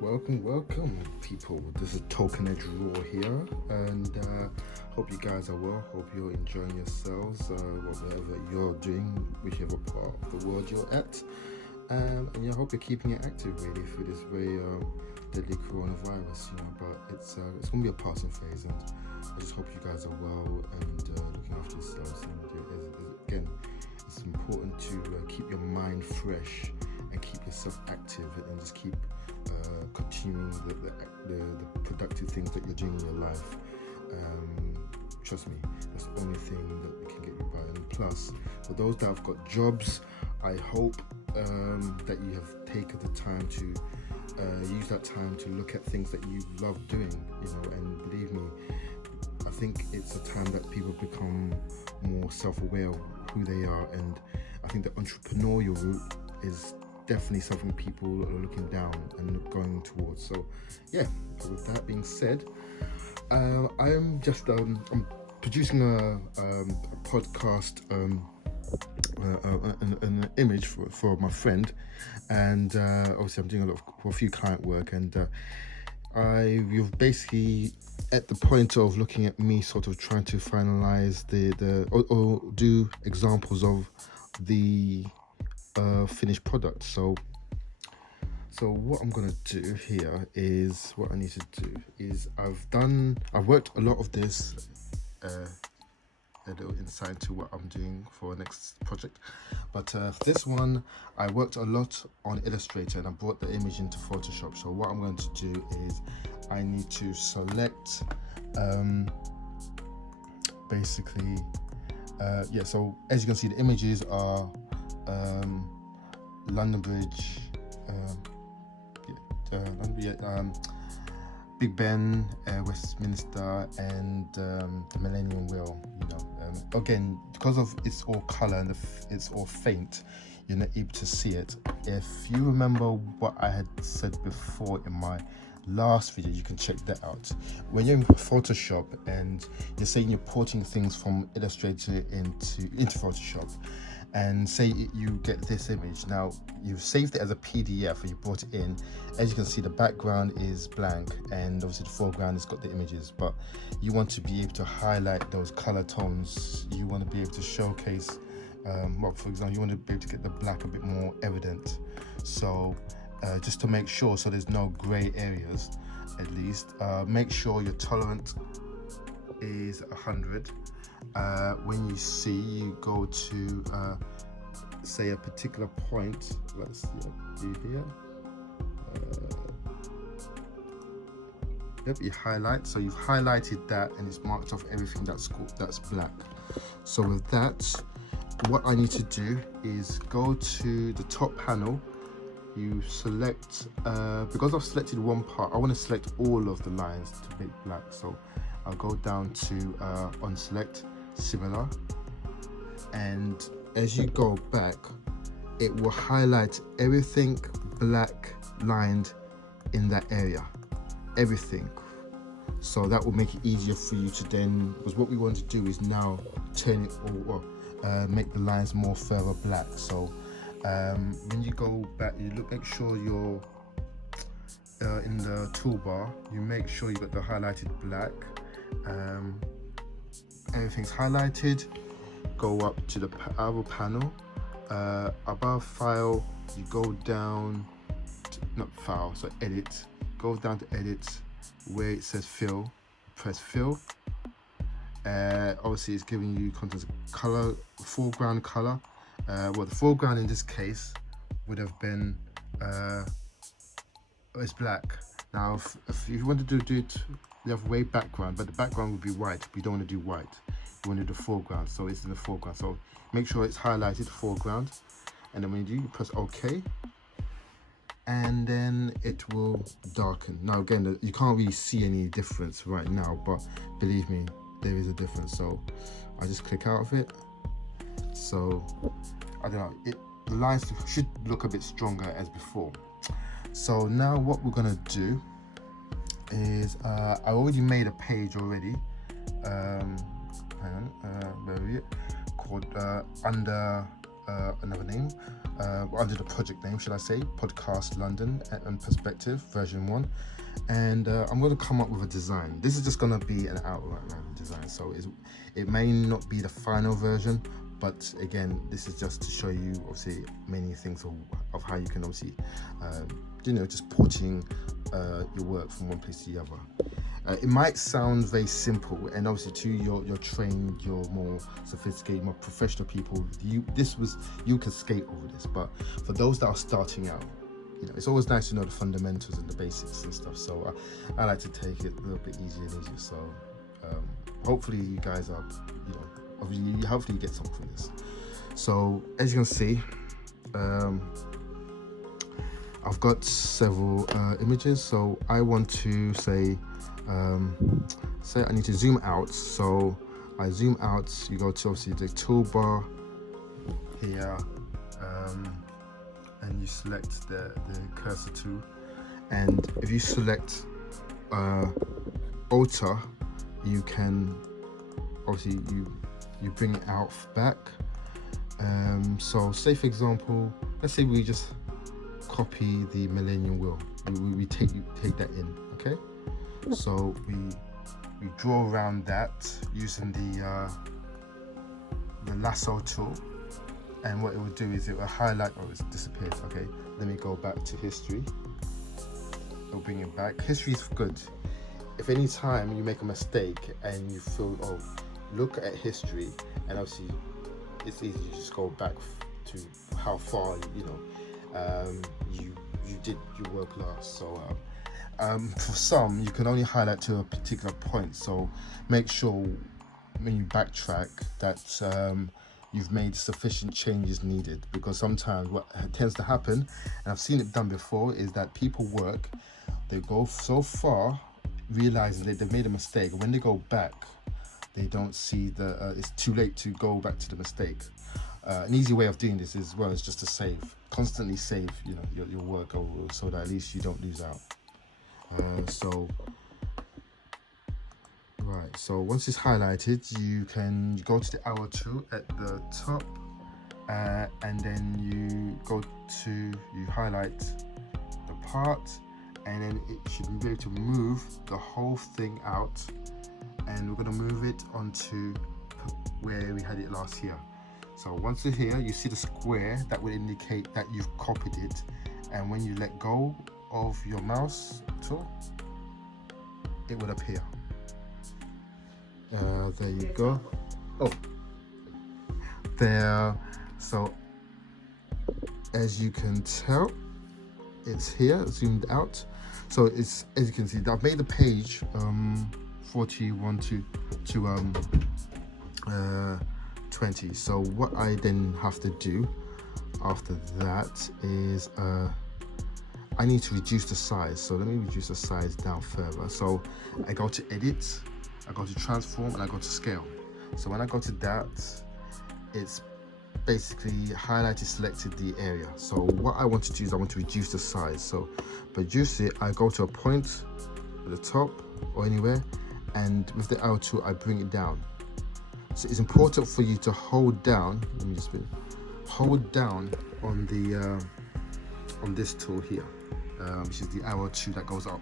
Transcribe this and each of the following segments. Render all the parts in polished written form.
Welcome, people. This is Token Raw here, and hope you guys are well. Hope you're enjoying yourselves, whatever you're doing, whichever part of the world you're at, and I hope you're keeping it active really through this very deadly coronavirus. But it's going to be a passing phase, and I just hope you guys are well and looking after yourselves. And again, it's important to keep your mind fresh and keep yourself active and just keep continuing the productive things that you're doing in your life. Trust me, that's the only thing that can get you by. And plus, for those that have got jobs, I hope that you have taken the time to use that time to look at things that you love doing, and believe me, I think it's a time that people become more self-aware of who they are, and I think the entrepreneurial route is definitely something people are looking down and going towards. So yeah, with that being said, I am just I'm producing a podcast, an image for my friend, and obviously I'm doing for a few client work, and you've basically at the point of looking at me sort of trying to finalize or do examples of the finished product. So what I'm gonna do here is what I need to do is I've worked a lot of this a little insight into what I'm doing for the next project, but this one I worked a lot on Illustrator and I brought the image into Photoshop. So what I'm going to do is I need to select basically so as you can see, the images are London Bridge, Big Ben, Westminster, and the Millennium Wheel. Again, because of it's all colour and it's all faint, you're not able to see it. If you remember what I had said before in my last video, you can check that out. When you're in Photoshop and you're saying you're porting things from Illustrator into Photoshop, and say you get this image. Now you've saved it as a PDF and you brought it in. As you can see, the background is blank and obviously the foreground has got the images, but you want to be able to highlight those color tones. You want to be able to showcase for example, you want to be able to get the black a bit more evident. So just to make sure so there's no gray areas, at least make sure your tolerance is 100. When you go to say a particular point, let's do here. You highlight, so you've highlighted that and it's marked off everything that's black. So with that, what I need to do is go to the top panel. You select, because I've selected one part, I want to select all of the lines to make black. So I'll go down to on select, similar, and as you go back, it will highlight everything black lined in that area, everything. So that will make it easier for you to then, because what we want to do is now turn it or make the lines more further black. So when you go back, make sure you're in the toolbar, you make sure you got the highlighted black. Everything's highlighted. Go up to the other panel, above file, you go down to, not file, so edit, go down to edit where it says fill, press fill. Obviously it's giving you content color, foreground color. The foreground in this case would have been it's black. Now if you want to do it the other way, background, but the background would be white. We don't want to do white, we want to do the foreground, so it's in the foreground. So make sure it's highlighted foreground, and then when you do, you press OK, and then it will darken. Now again, you can't really see any difference right now, but believe me, there is a difference. So I just click out of it. So I don't know, the lines should look a bit stronger as before. So now what we're gonna do is I already made a page already. Hang on, where is it? Called under another name, under the project name, should I say, Podcast London and Perspective version 1. And I'm going to come up with a design. This is just going to be an outline design, so it may not be the final version, but again, this is just to show you obviously many things of how you can obviously just porting your work from one place to the other. It might sound very simple, and obviously to your trained, your more sophisticated, more professional people, you can skate over this. But for those that are starting out, it's always nice to know the fundamentals and the basics and stuff. So I like to take it a little bit easier and easier. So hopefully you guys are, hopefully you get something from this. So as you can see, I've got several images. So I want to say I need to zoom out. So I zoom out. You go to obviously the toolbar here. And you select the cursor tool, and if you select alter, you can obviously you bring it out back. So say for example, let's say we just copy the Millennium Wheel, we take that in, okay? So we draw around that using the lasso tool. And what it will do is it will highlight, it's disappeared. Okay, let me go back to history. It'll bring it back. History is good. If any time you make a mistake and you feel, look at history, and obviously it's easy to just go back to how far you did your work last. So for some, you can only highlight to a particular point. So make sure when you backtrack that you've made sufficient changes needed, because sometimes what tends to happen, and I've seen it done before, is that people work, they go so far realizing that they've made a mistake. When they go back, they don't see it's too late to go back to the mistake. An easy way of doing this as well is just to constantly save your work over, so that at least you don't lose out. So once it's highlighted, you can go to the arrow tool at the top, and then you highlight the part, and then it should be able to move the whole thing out, and we're going to move it onto where we had it last year. So once you're here, you see the square that will indicate that you've copied it, and when you let go of your mouse tool, it will appear. There you go. There. So as you can tell, it's here zoomed out. So it's, as you can see, I've made the page 41 to 20. So what I then have to do after that is I need to reduce the size. So let me reduce the size down further. So I go to edit, I go to transform, and I go to scale. So when I go to that, it's basically highlighted, selected the area. So what I want to do is I want to reduce the size. So reduce it, I go to a point at the top or anywhere, and with the arrow tool I bring it down. So it's important for you to hold down, hold down on the on this tool here, which is the arrow tool that goes up.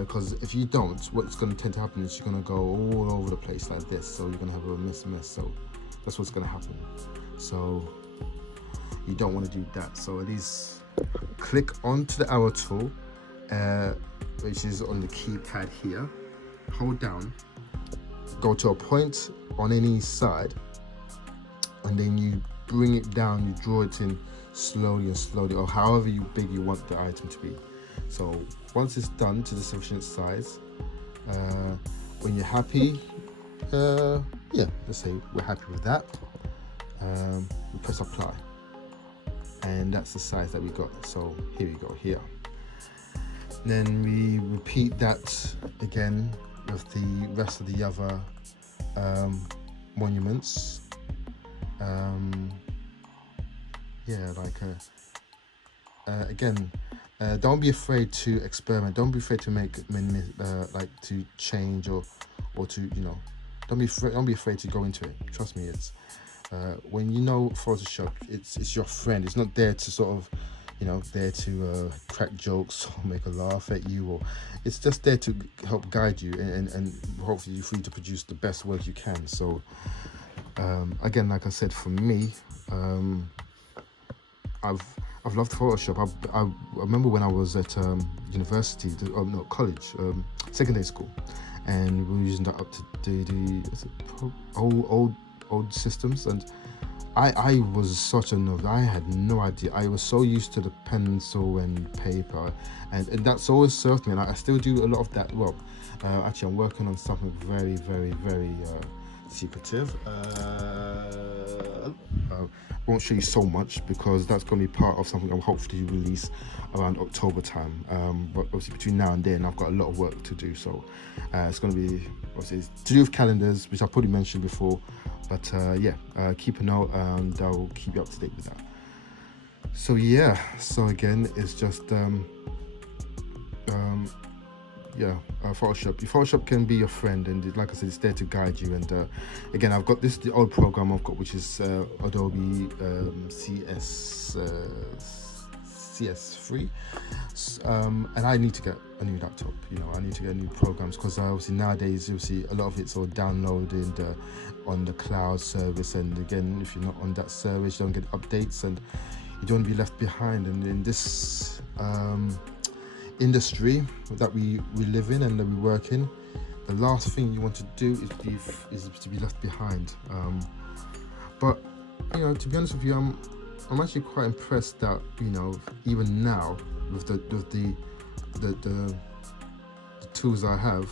Because if you don't, what's going to tend to happen is you're going to go all over the place like this, so you're going to have a mess. So that's what's going to happen. So you don't want to do that. So at least click onto the arrow tool, which is on the keypad here, hold down, go to a point on any side, and then you bring it down, you draw it in slowly and slowly, or however big you want the item to be. So once it's done to the sufficient size, when you're happy, let's say we're happy with that, we press apply, and that's the size that we got. So here we go here. Then we repeat that again with the rest of the other monuments. Again, don't be afraid to experiment. Don't be afraid to make to change or to don't be afraid to go into it. Trust me, When you know Photoshop, it's your friend. It's not there to sort of, there to crack jokes or make a laugh at you, or it's just there to help guide you and hopefully for you to produce the best work you can. So again, like I said, for me, I've loved Photoshop. I remember when I was at university, no, college, secondary school, and we were using that up to the old systems, and I was such a nerd. I had no idea. I was so used to the pencil and paper, and that's always served me, and I still do a lot of that. Well, actually, I'm working on something very, very, very secretive. I won't show you so much because that's going to be part of something I'll hopefully release around October time. But obviously between now and then, I've got a lot of work to do. So it's going to be obviously to do with calendars, which I probably mentioned before. But keep a note and I'll keep you up to date with that. So yeah, so again, it's just Photoshop. Photoshop can be your friend, and like I said, it's there to guide you. And again, I've got the old program I've got, which is Adobe CS3, and I need to get a new laptop. I need to get new programs because obviously nowadays you'll see a lot of it's all downloaded on the cloud service, and again, if you're not on that service, you don't get updates, and you don't want to be left behind. And in this industry that we live in and that we work in, the last thing you want to do is to be left behind. But to be honest with you, I'm actually quite impressed that even now with the tools I have,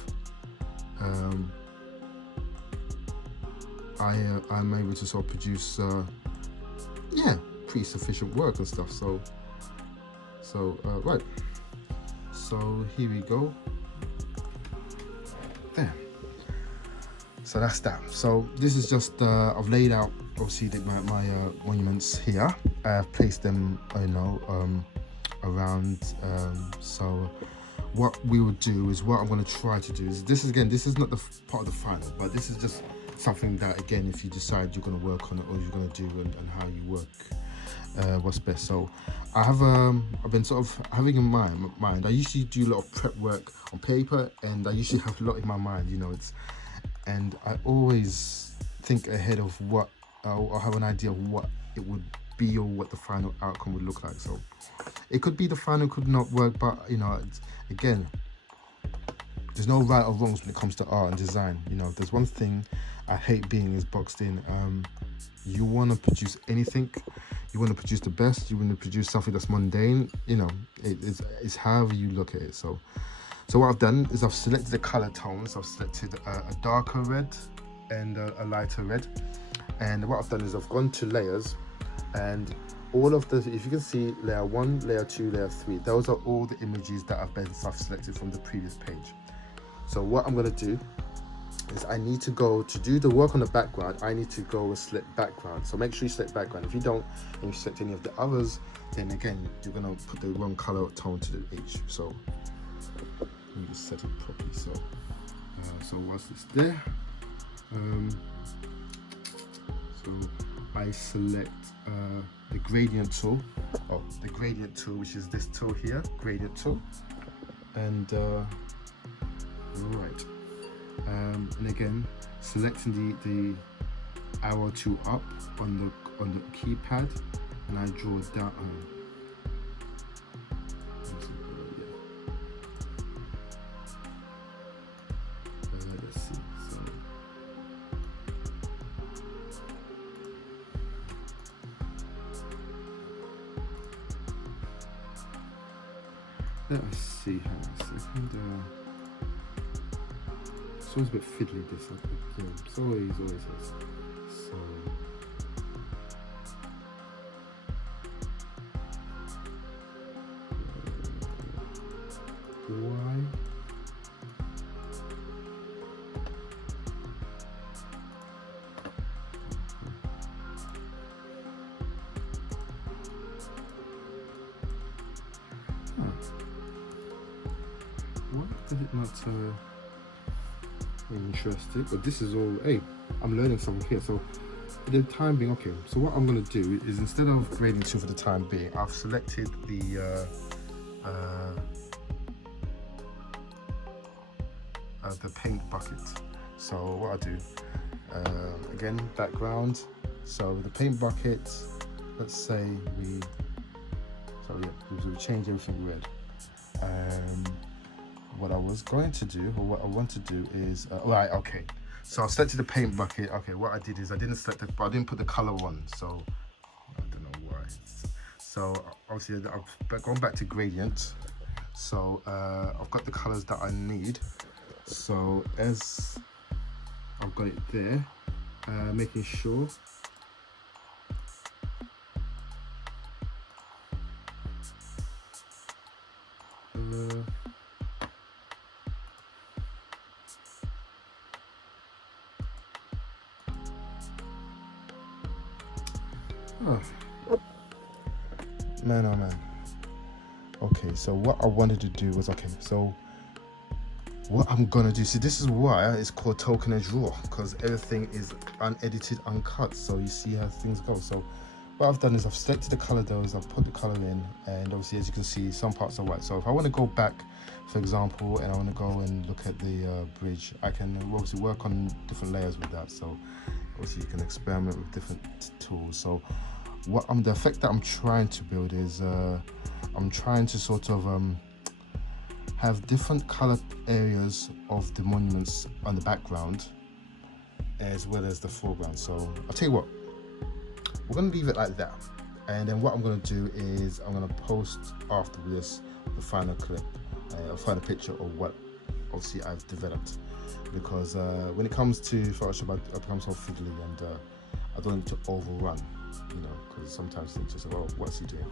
I'm able to sort of produce pretty sufficient work and stuff. So right. So here we go. There. So that's that. So this is just I've laid out obviously my monuments here. I've placed them around. So what we will do is, what I'm going to try to do is, this is not the part of the final, but this is just something that, again, if you decide you're going to work on it or you're going to do and how you work, what's best. So I've been sort of having in mind, I usually do a lot of prep work on paper, and I usually have a lot in my mind, and I always think ahead of what, or have an idea of what it would be or what the final outcome would look like. So it could be the final could not work, but again, there's no right or wrongs when it comes to art and design. There's one thing I hate being is boxed in. You want to produce anything, you want to produce the best, you want to produce something that's mundane, it's however you look at it. So what I've done is I've selected the color tones. I've selected a darker red and a lighter red, and what I've done is I've gone to layers, and all of the, if you can see, layer 1, layer 2, layer 3, those are all the images that I've selected from the previous page. So what I'm going to do is, I need to go to do the work on the background. I need to go and select background. So make sure you select background. If you don't, and you select any of the others, then again, you're going to put the wrong color tone to the H. So let me just set it properly. So whilst it's there, so I select the gradient tool. The gradient tool, which is this tool here, gradient tool, and right. And again, selecting the arrow tool up on the keypad, and I draw down. Let's see. So let's see how it's always a bit fiddly, this, it's always is. So why? Why does it not interesting? But this is all, hey, I'm learning something here. So the time being, okay, so what I'm going to do is, instead of grading 2 for the time being, I've selected the paint bucket. So what I do, again, background. So the paint bucket, let's say we change everything red. What I was going to do, or what I want to do is, right, okay. So I've selected the paint bucket. Okay, what I did is I didn't select it, but I didn't put the color on. So I don't know why. So obviously I've gone back to gradient. So I've got the colors that I need. So as I've got it there, making sure oh man, oh man. Okay, so what I wanted to do was, okay, so what I'm gonna do, see, this is why it's called Tokken Edge Raw, because everything is unedited, uncut, so you see how things go. So what I've done is I've selected the color those, I've put the color in, and obviously, as you can see, some parts are white. So if I want to go back, for example, and I want to go and look at the bridge, I can obviously work on different layers with that. So obviously you can experiment with different tools. So the effect that I'm trying to build is I'm trying to sort of have different colored areas of the monuments on the background as well as the foreground. So I'll tell you what, we're going to leave it like that, and then what I'm going to do is I'm going to post after this the final clip, a final picture of what obviously I've developed, because when it comes to Photoshop, I become so fiddly, and I don't want it to overrun, you know, because sometimes things just say, well, what's he doing?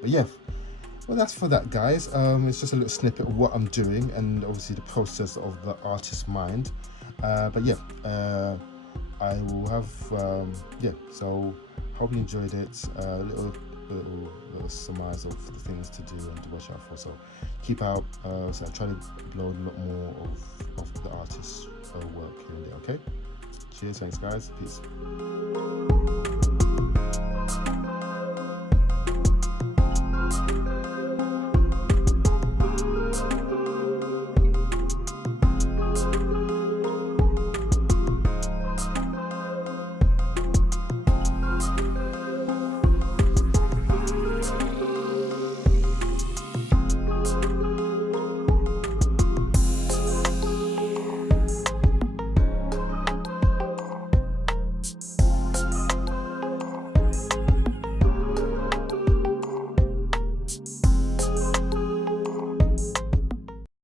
But yeah, well, that's for that, guys. It's just a little snippet of what I'm doing, and obviously the process of the artist's mind. But yeah, I will have yeah. So hope you enjoyed it. Little surmise of the things to do and to watch out for. So keep out. So I try to upload a lot more of the artist's work here and there. Okay. Cheers. Thanks, guys. Peace.